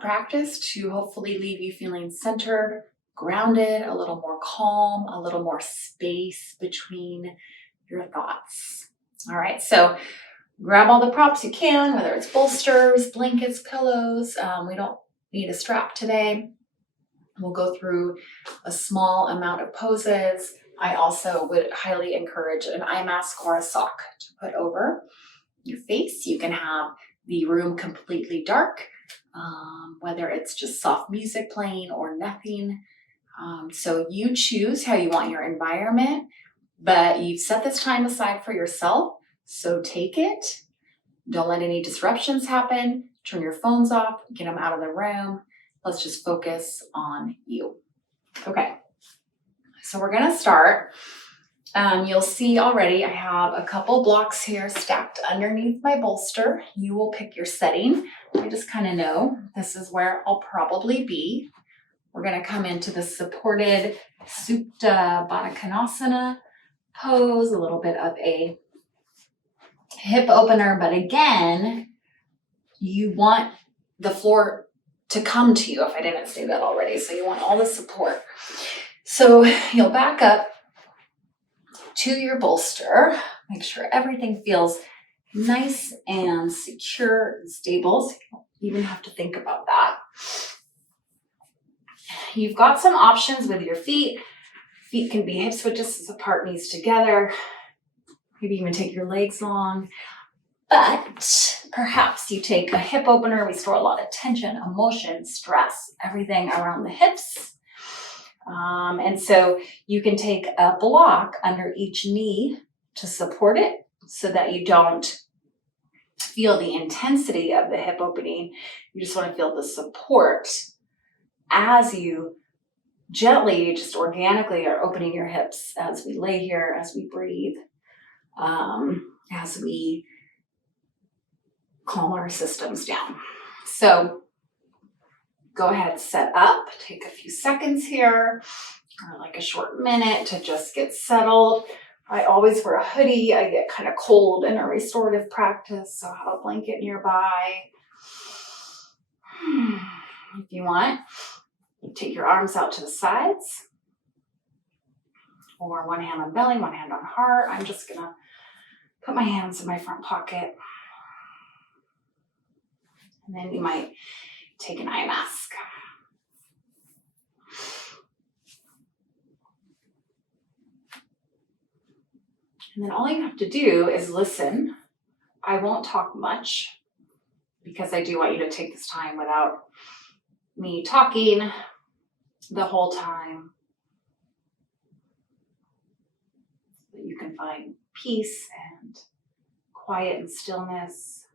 practice to hopefully leave you feeling centered, grounded, a little more calm, a little more space between your thoughts. All right, so grab all the props you can, whether it's bolsters, blankets, pillows. We don't need a strap today. We'll go through a small amount of poses. I also would highly encourage an eye mask or a sock to put over your face. You can have the room completely dark, whether it's just soft music playing or nothing. So you choose how you want your environment, but you've set this time aside for yourself, so take it. Don't let any disruptions happen. Turn your phones off, get them out of the room. Let's just focus on you. Okay, so we're gonna start. You'll see already I have a couple blocks here stacked underneath my bolster. You will pick your setting. I just kind of know this is where I'll probably be. We're gonna come into the supported Supta Baddha Konasana pose, a little bit of a hip opener, but again, you want the floor to come to you if I didn't say that already. So you want all the support. So you'll back up to your bolster. Make sure everything feels nice and secure and stable. So you don't even have to think about that. You've got some options with your feet. Feet can be hips width distance apart, knees together. Maybe even take your legs long. But perhaps you take a hip opener. We store a lot of tension, emotion, stress, everything around the hips. And so you can take a block under each knee to support it so that you don't feel the intensity of the hip opening. You just want to feel the support as you gently, just organically are opening your hips as we lay here, as we breathe, as we calm our systems down. So go ahead, set up, take a few seconds here, or like a short minute to just get settled. I always wear a hoodie. I get kind of cold in a restorative practice, so I have a blanket nearby. If you want, take your arms out to the sides, or one hand on belly, one hand on heart. I'm just gonna put my hands in my front pocket. And then you might take an eye mask. And then all you have to do is listen. I won't talk much because I do want you to take this time without me talking the whole time, so that you can find peace and quiet and stillness.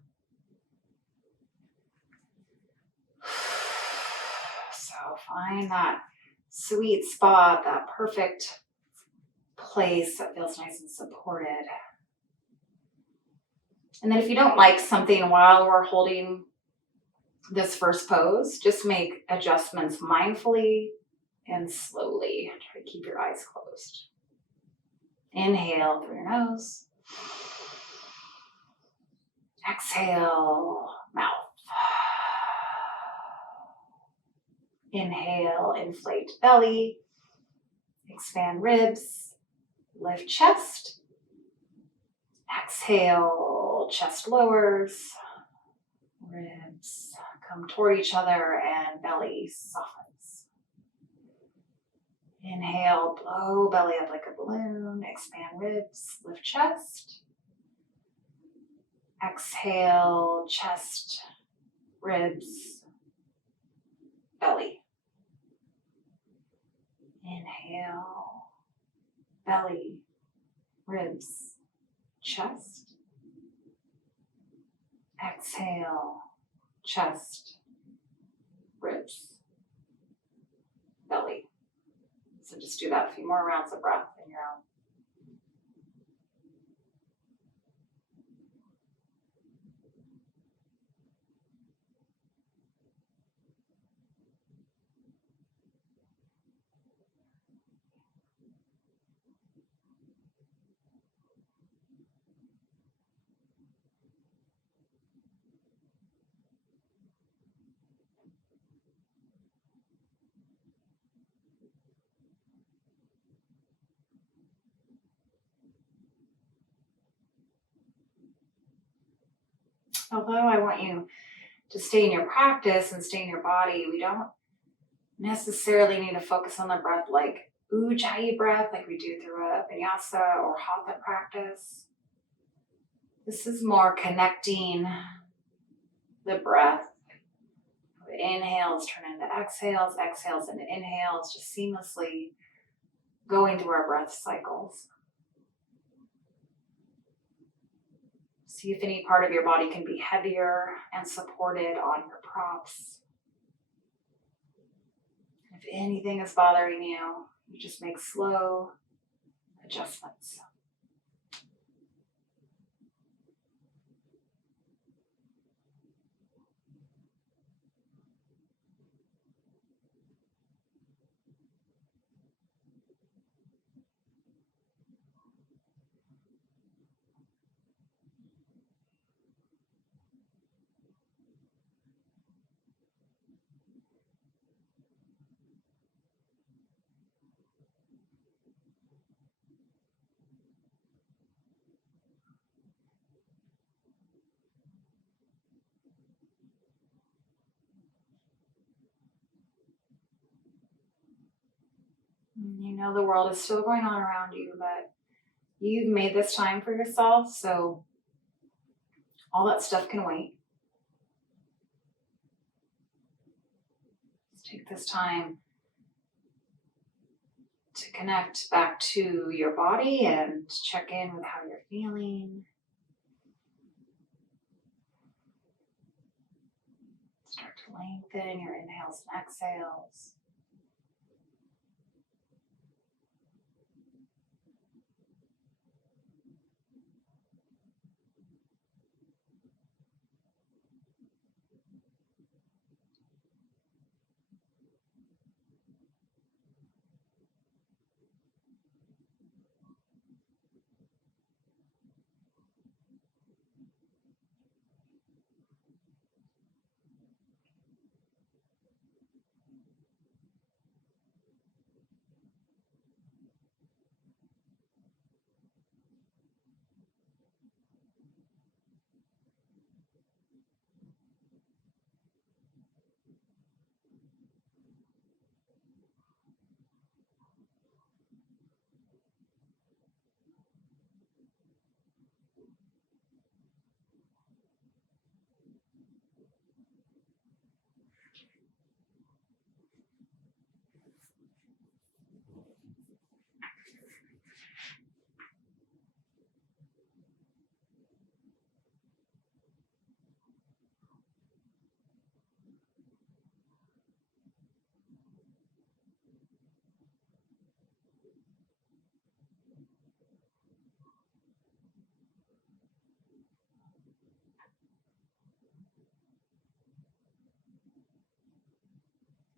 So find that sweet spot, that perfect place that feels nice and supported. And then if you don't like something while we're holding this first pose, just make adjustments mindfully and slowly. Try to keep your eyes closed. Inhale through your nose. Exhale, mouth. Inhale, inflate belly, expand ribs, lift chest. Exhale, chest lowers, ribs come toward each other and belly softens. Inhale, blow belly up like a balloon, expand ribs, lift chest. Exhale, chest, ribs, belly. Inhale, belly, ribs, chest. Exhale, chest, ribs, belly. So just do that a few more rounds of breath in your own. Although I want you to stay in your practice and stay in your body, we don't necessarily need to focus on the breath like Ujjayi breath like we do through a vinyasa or hatha practice. This is more connecting the breath. Inhales turn into exhales, exhales into inhales, just seamlessly going through our breath cycles. See if any part of your body can be heavier and supported on your props. If anything is bothering you, you just make slow adjustments. You know the world is still going on around you, but you've made this time for yourself, so all that stuff can wait. Let's take this time to connect back to your body and check in with how you're feeling. Start to lengthen your inhales and exhales.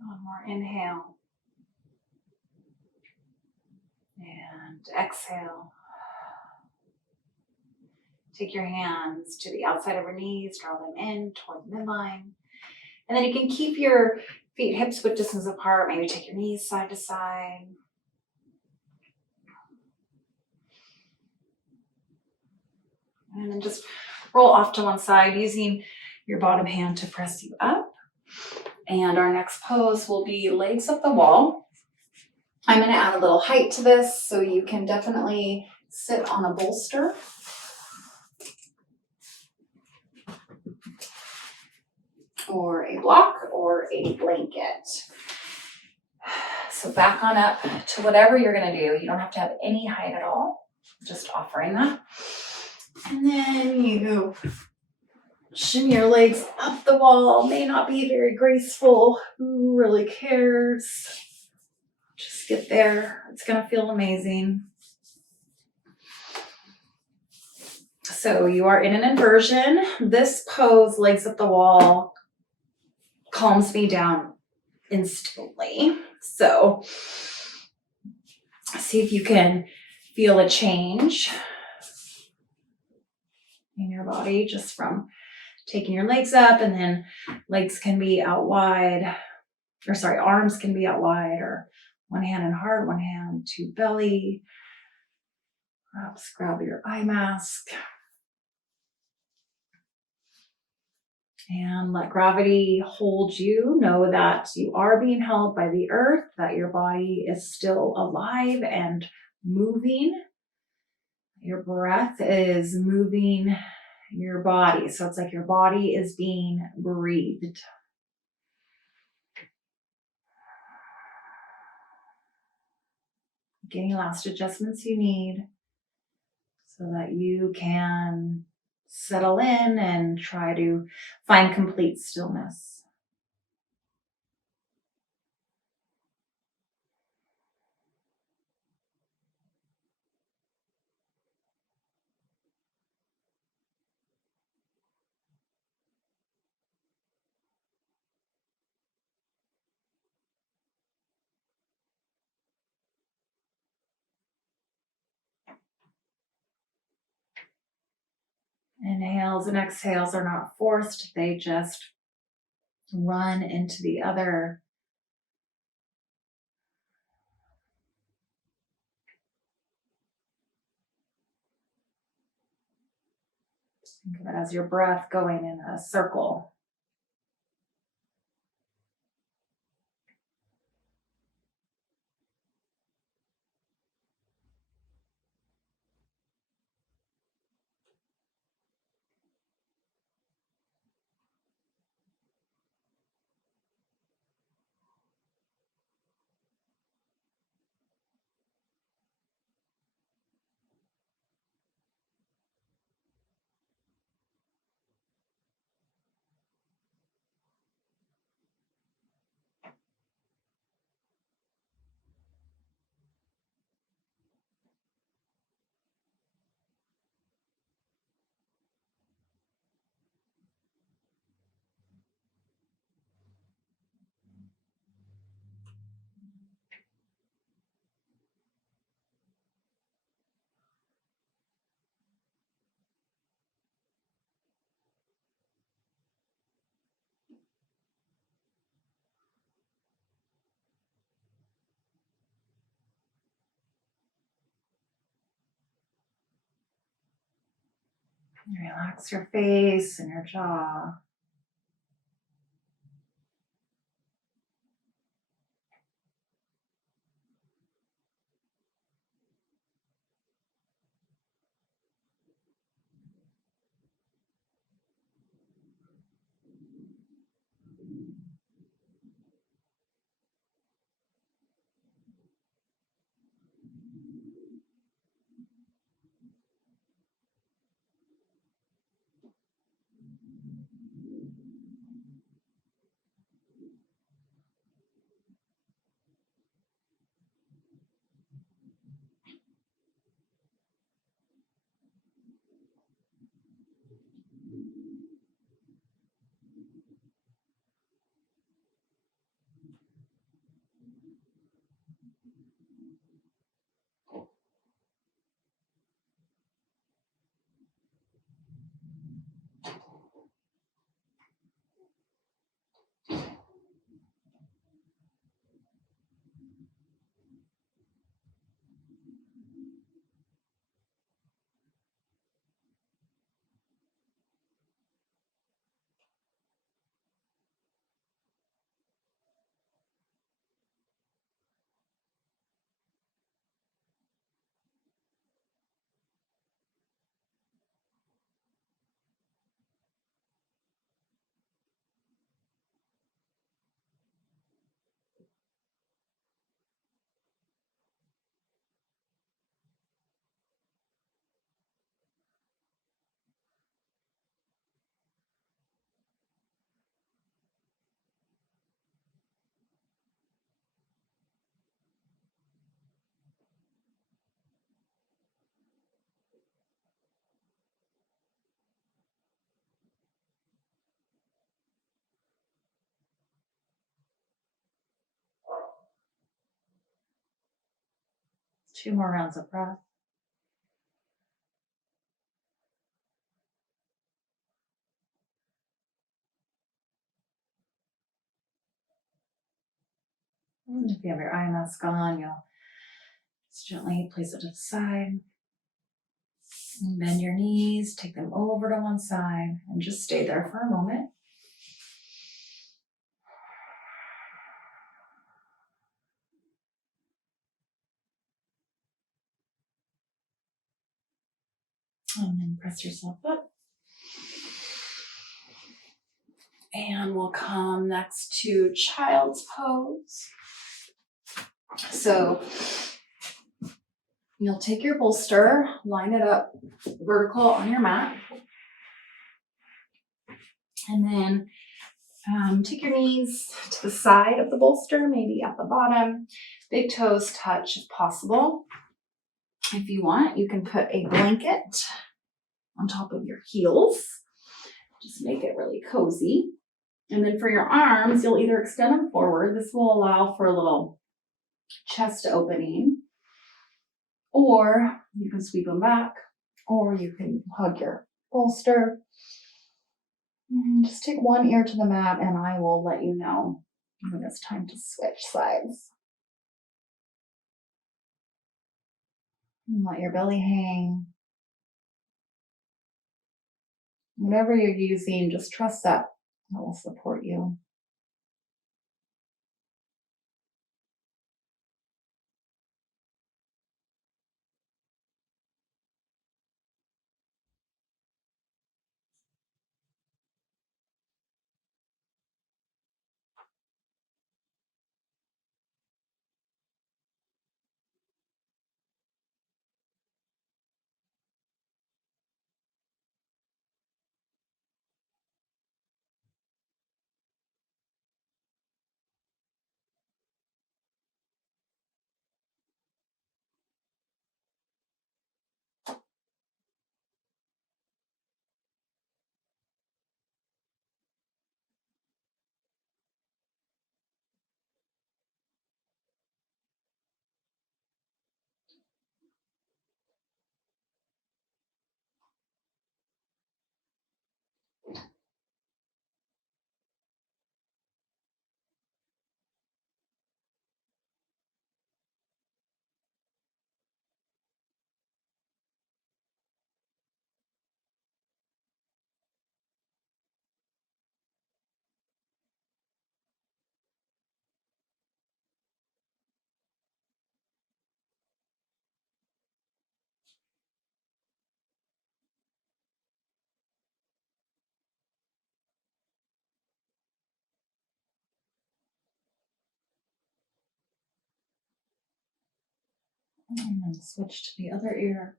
One more inhale. And exhale. Take your hands to the outside of your knees, draw them in toward the midline. And then you can keep your feet hips width distance apart. Maybe take your knees side to side. And then just roll off to one side using your bottom hand to press you up. And our next pose will be legs up the wall. I'm going to add a little height to this, so you can definitely sit on a bolster. Or a block or a blanket. So back on up to whatever you're going to do. You don't have to have any height at all. Just offering that. And then you shimmy your legs up the wall. May not be very graceful. Who really cares? Just get there. It's going to feel amazing. So you are in an inversion. This pose, legs up the wall, calms me down instantly. So see if you can feel a change in your body just from taking your legs up, and then legs can be out wide, arms can be out wide, or one hand in heart, one hand to belly. Perhaps grab your eye mask. And let gravity hold you. Know that you are being held by the earth, that your body is still alive and moving. Your breath is moving your body. So it's like your body is being breathed. Get any last adjustments you need so that you can settle in and try to find complete stillness. Inhales and exhales are not forced, they just run into the other. Think of it as your breath going in a circle. Relax your face and your jaw. Two more rounds of breath. And if you have your eye mask on, you'll just gently place it to the side. And bend your knees, take them over to one side, and just stay there for a moment. And then press yourself up. And we'll come next to child's pose. So you'll take your bolster, line it up vertical on your mat. And then take your knees to the side of the bolster, maybe at the bottom. Big toes touch if possible. If you want, you can put a blanket on top of your heels. Just make it really cozy. And then for your arms, you'll either extend them forward. This will allow for a little chest opening. Or you can sweep them back. Or you can hug your bolster. Just take one ear to the mat and I will let you know when it's time to switch sides. And let your belly hang. Whatever you're using, just trust that it will support you. And then switch to the other ear.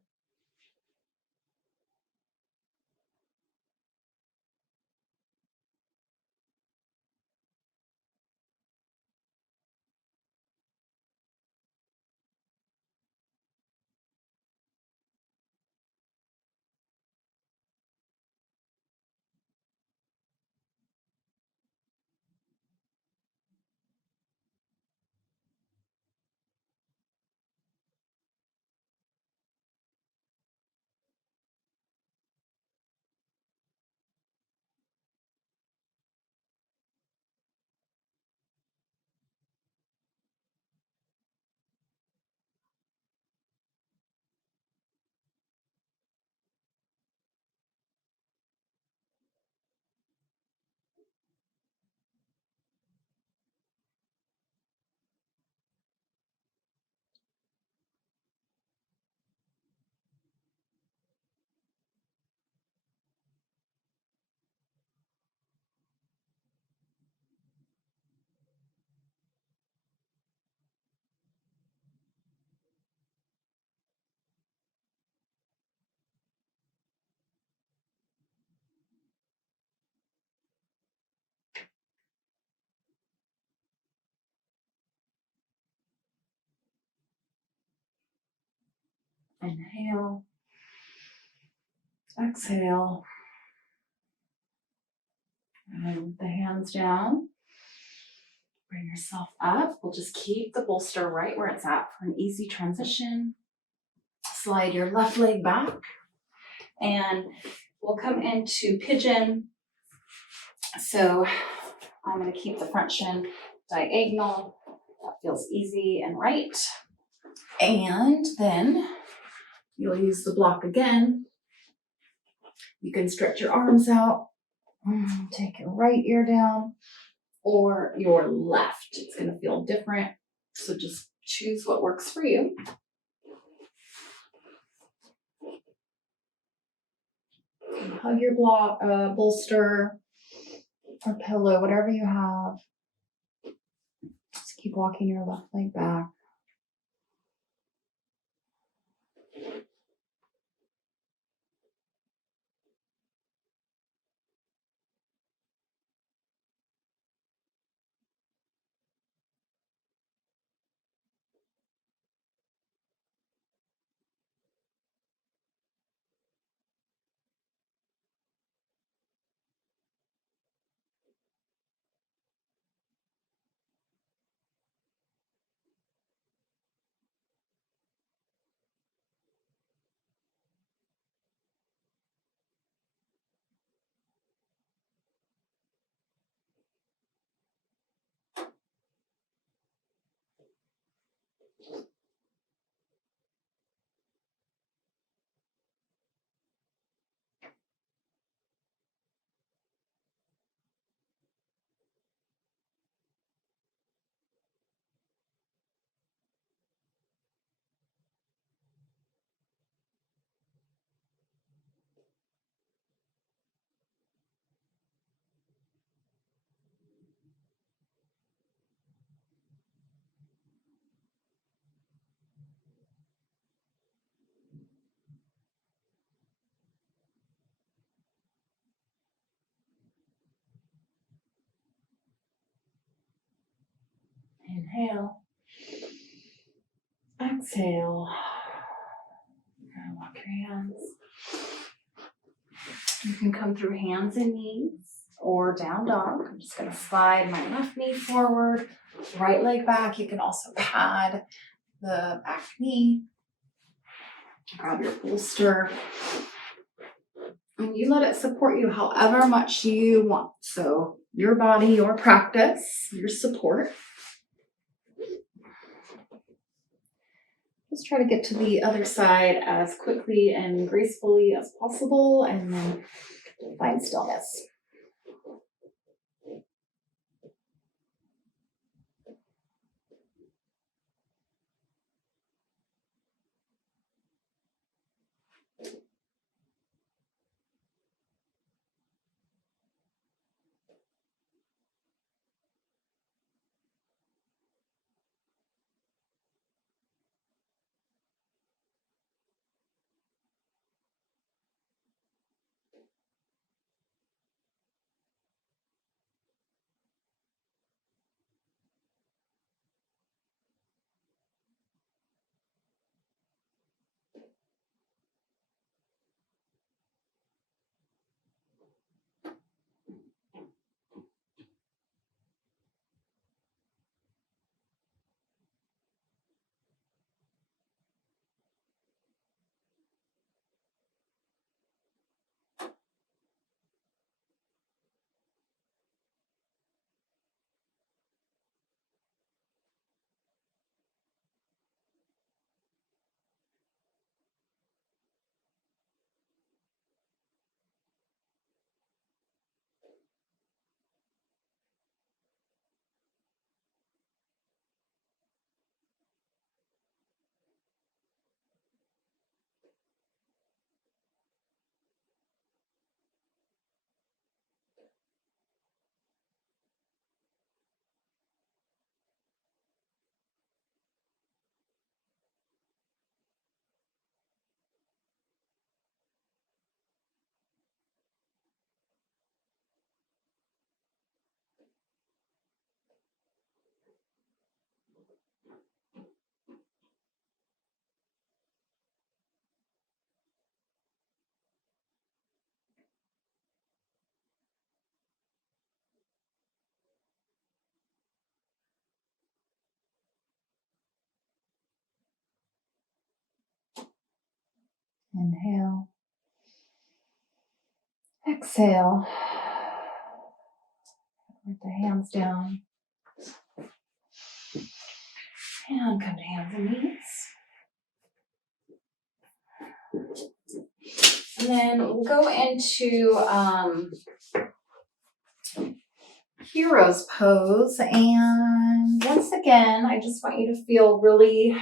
Inhale. Exhale. And with the hands down, bring yourself up. We'll just keep the bolster right where it's at for an easy transition. Slide your left leg back and we'll come into pigeon. So I'm going to keep the front shin diagonal. That feels easy and right. And then you'll use the block again. You can stretch your arms out. Take your right ear down or your left. It's going to feel different. So just choose what works for you. Hug your bolster or pillow, whatever you have. Just keep walking your left leg back. Inhale. Exhale. And walk your hands. You can come through hands and knees or down dog. I'm just going to slide my left knee forward, right leg back. You can also pad the back knee. Grab your bolster. And you let it support you however much you want. So your body, your practice, your support. Just try to get to the other side as quickly and gracefully as possible, and then find stillness. Inhale. Exhale. Put the hands down. And come to hands and knees. And then we'll go into hero's pose. And once again, I just want you to feel really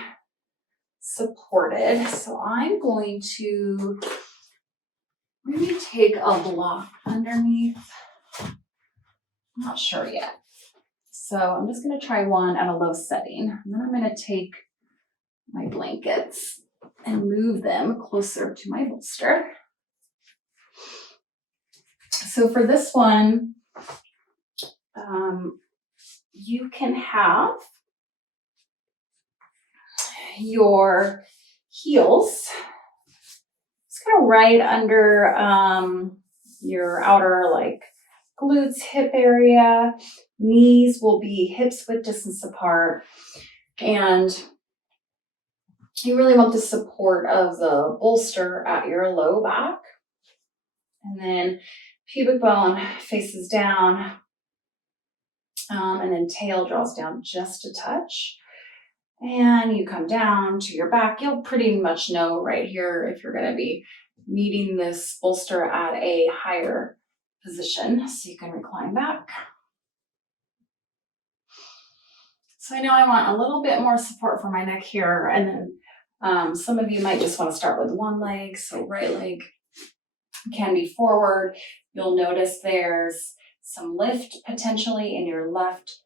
supported. So I'm going to Maybe take a block underneath. I'm not sure yet. So I'm just going to try one at a low setting. And then I'm going to take my blankets and move them closer to my bolster. So for this one, you can have your heels just kind of right under your outer like glutes, hip area. Knees will be hips width distance apart. And you really want the support of the bolster at your low back. And then pubic bone faces down. And then tail draws down just a touch. And you come down to your back. You'll pretty much know right here if you're going to be needing this bolster at a higher position. So you can recline back. So I know I want a little bit more support for my neck here. And then some of you might just want to start with one leg. So right leg can be forward. You'll notice there's some lift potentially in your left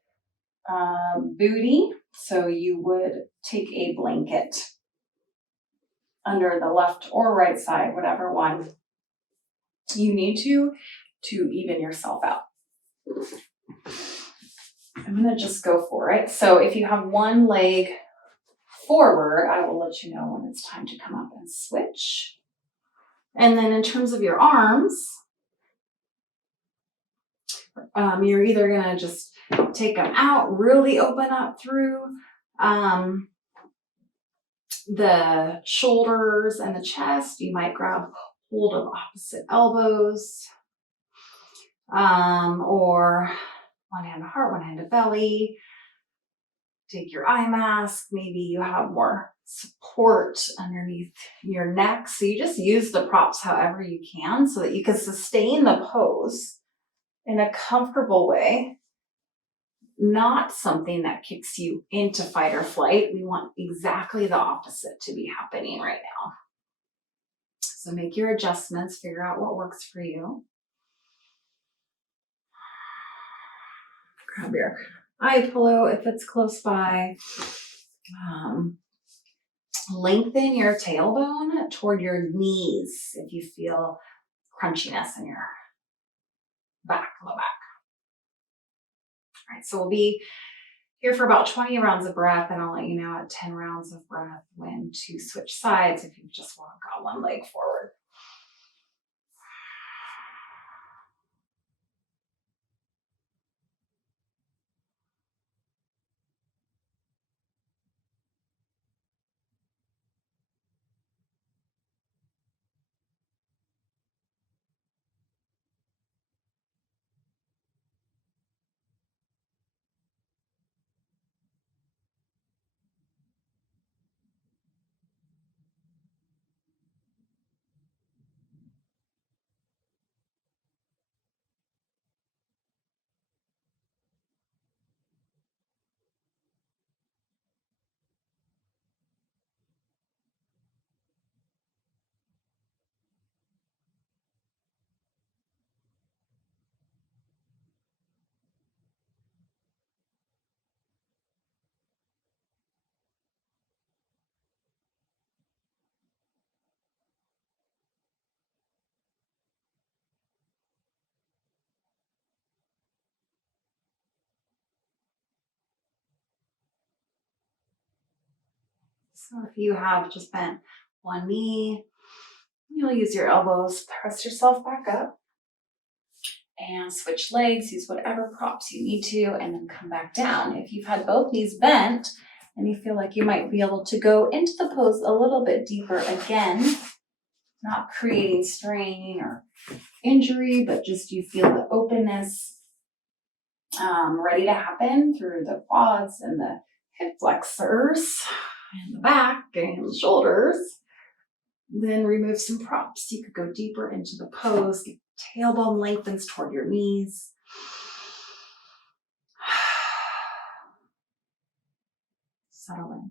booty. So you would take a blanket under the left or right side, whatever one you need to even yourself out. I'm going to just go for it. So if you have one leg forward, I will let you know when it's time to come up and switch. And then in terms of your arms, you're either going to just take them out, really open up through the shoulders and the chest. You might grab hold of opposite elbows, or one hand to heart, one hand to belly. Take your eye mask. Maybe you have more support underneath your neck. So you just use the props however you can so that you can sustain the pose in a comfortable way, not something that kicks you into fight or flight. We want exactly the opposite to be happening right now. So make your adjustments, figure out what works for you. Grab your eye pillow if it's close by. Lengthen your tailbone toward your knees if you feel crunchiness in your back, low back. All right, so we'll be here for about 20 rounds of breath, and I'll let you know at 10 rounds of breath when to switch sides if you just want to go one leg forward. So if you have just bent one knee, you'll use your elbows, press yourself back up and switch legs, use whatever props you need to, and then come back down. If you've had both knees bent and you feel like you might be able to go into the pose a little bit deeper again, not creating strain or injury, but just you feel the openness ready to happen through the quads and the hip flexors and the back and the shoulders. Then remove some props. You could go deeper into the pose. Get tailbone lengthens toward your knees. Settle in.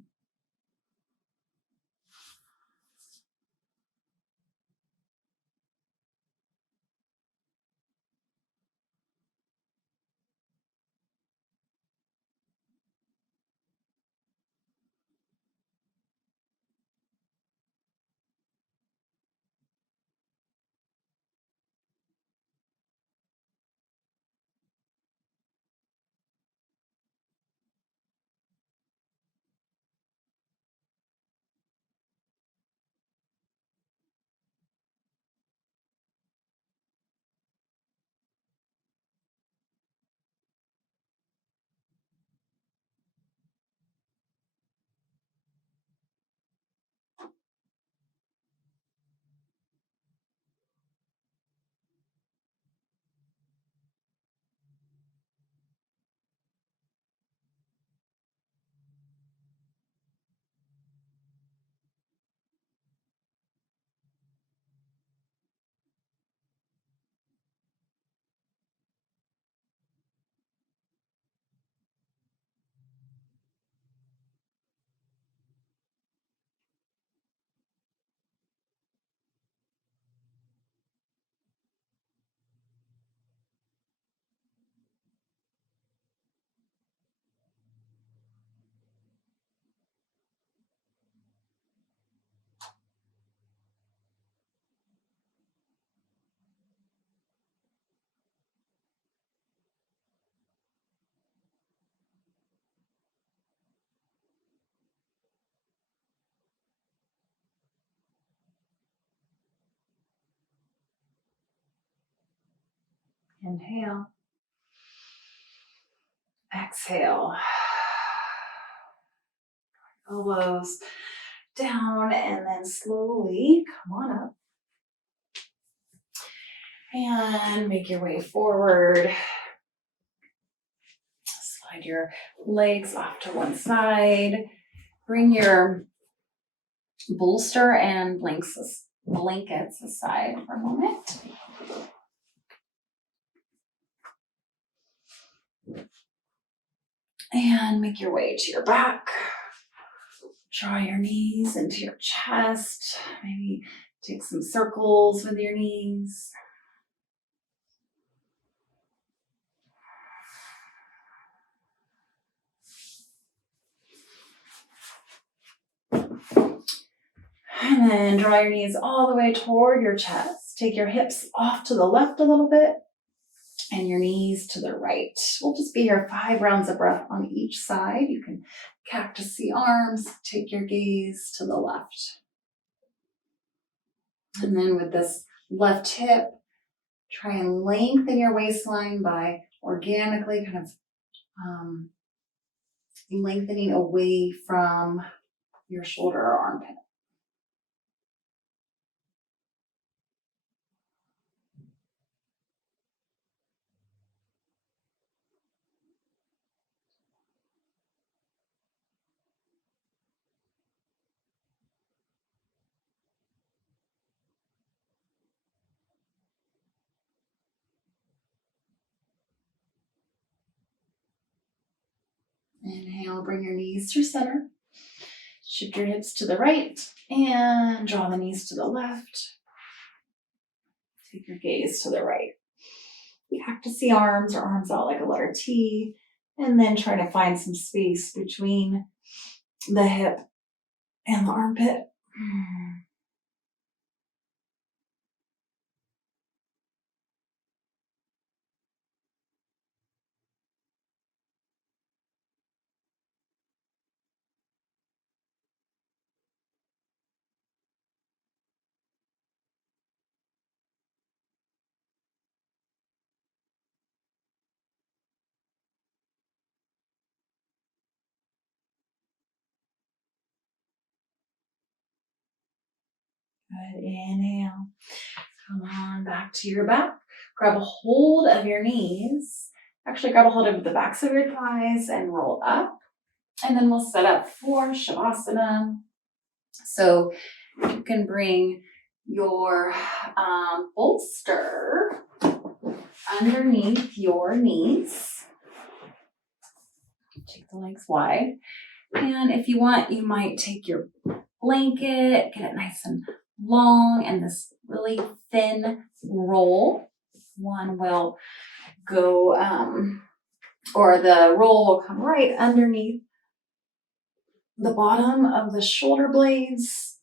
Inhale. Exhale. Elbows down and then slowly come on up. And make your way forward. Slide your legs off to one side. Bring your bolster and blankets aside for a moment. And make your way to your back. Draw your knees into your chest. Maybe take some circles with your knees. And then draw your knees all the way toward your chest. Take your hips off to the left a little bit and your knees to the right. We'll just be here 5 rounds of breath on each side. You can cactus the arms, take your gaze to the left. And then with this left hip, try and lengthen your waistline by organically kind of lengthening away from your shoulder or armpit. Inhale, bring your knees through center. Shift your hips to the right and draw the knees to the left. Take your gaze to the right. Cactus the arms or arms out like a letter T. And then try to find some space between the hip and the armpit. Good. Inhale. Come on back to your back. Grab a hold of your knees. Actually, grab a hold of the backs of your thighs and roll up. And then we'll set up for Shavasana. So you can bring your bolster underneath your knees. Take the legs wide. And if you want, you might take your blanket, get it nice and long, and this really thin roll. One will go, or the roll will come right underneath the bottom of the shoulder blades,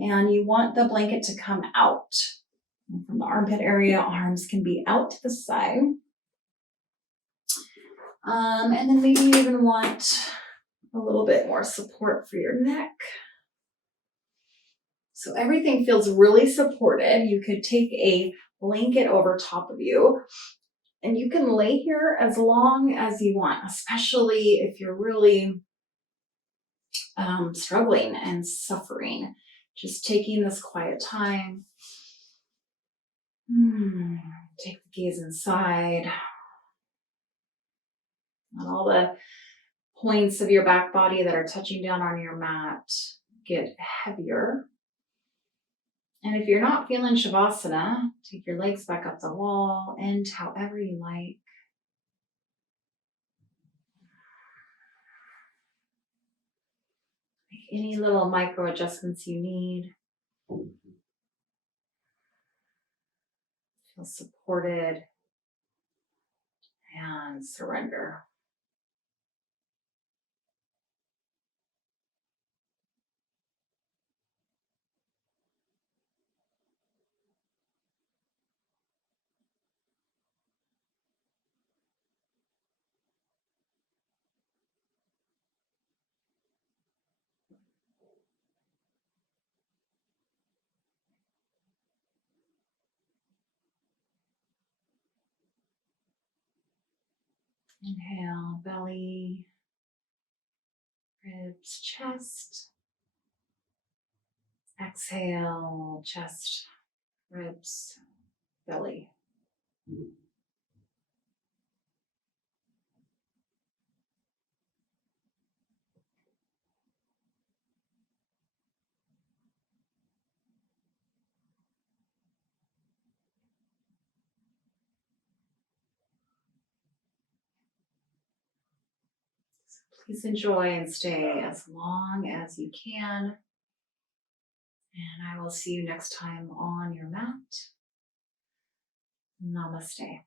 and you want the blanket to come out. From the armpit area, arms can be out to the side. And then maybe you even want a little bit more support for your neck. So everything feels really supported. You could take a blanket over top of you and you can lay here as long as you want, especially if you're really struggling and suffering. Just taking this quiet time. Take the gaze inside. On all the points of your back body that are touching down on your mat get heavier. And if you're not feeling Shavasana, take your legs back up the wall and however you like. Make any little micro adjustments you need. Feel supported and surrender. Inhale, belly, ribs, chest. Exhale, chest, ribs, belly. Please enjoy and stay as long as you can. And I will see you next time on your mat. Namaste.